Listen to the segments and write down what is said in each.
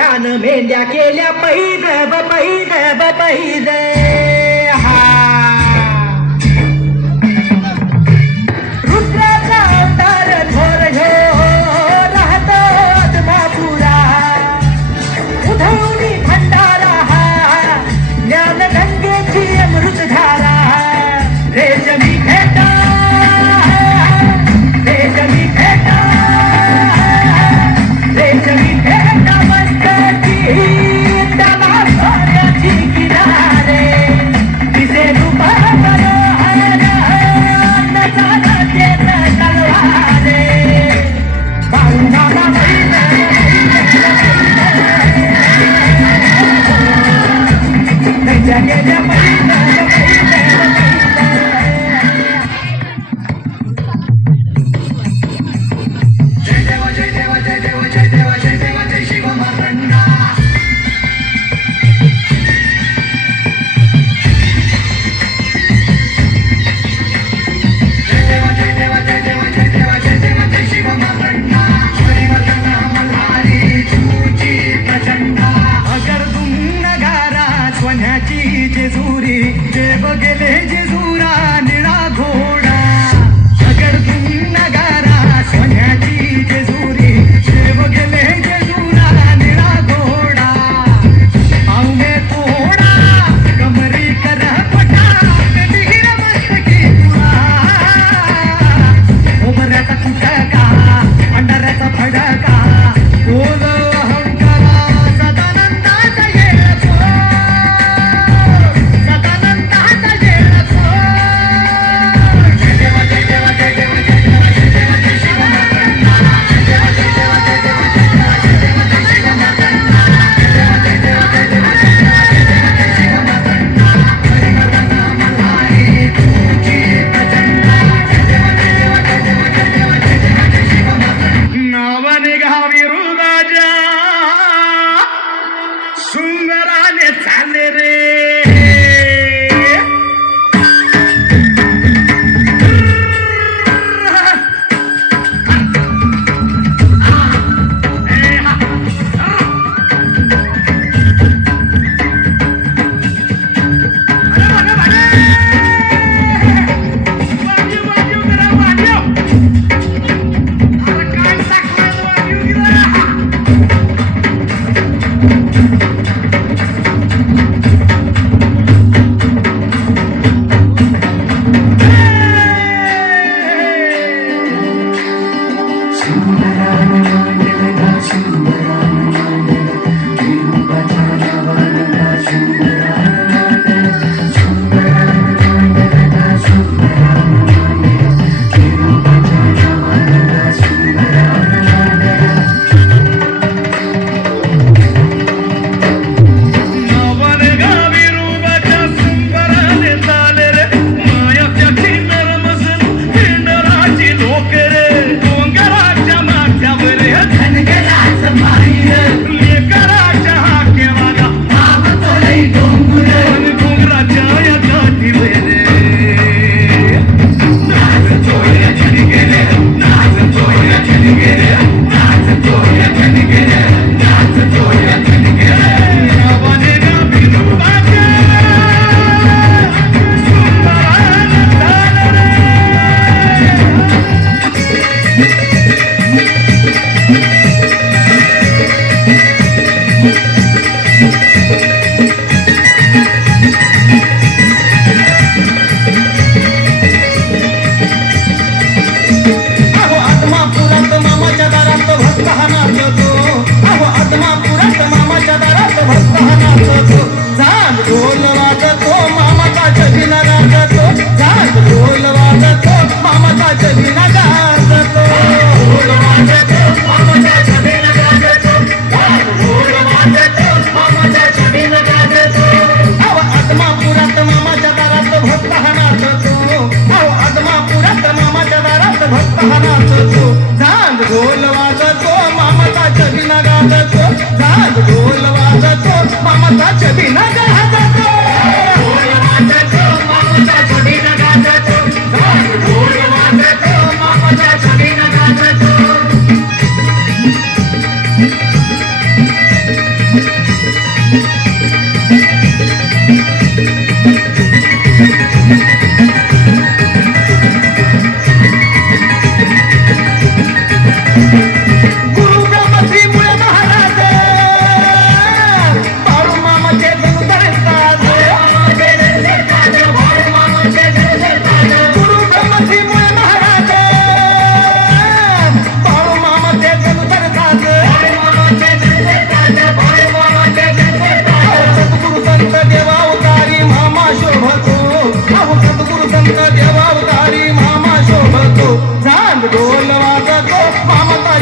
त्यानं मेंढ्या केल्या पैद पैद पैद हा रुद्राचा अवतार थोर ह्यो राहतो आत्मापुरा उधवणी भंडारा हा ज्ञानगंगेची अमृतधारा रेशमी भेटा रेशमी भेटा रेशमी भेटा मस्तकी त्याला सोन्याची किनारे तिचे रूप मनोहर नचानचे तलवारे बाळूमामा त्यांच्या गेल्या जेजुरी देव गेले जेजुरा निळा घोडा अगरदुम नगारा सोन्याची जेजुरी देव गेले जेजुरा निळा घोडा पाहुणे तोडा कमरी कर पटा कधीर मस्तकी तुळा उमऱ्याचा कुटका अंधाऱ्याचा फडका बोल अहंकारा सदानंदाचा येळको सुंदराने चाले रे डोंगराच्या माथ्यावर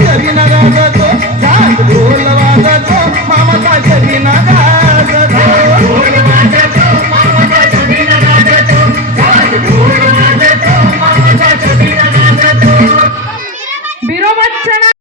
घरी न गाजतो झाड ढोल वाजतो मामाचा घरी न गाजतो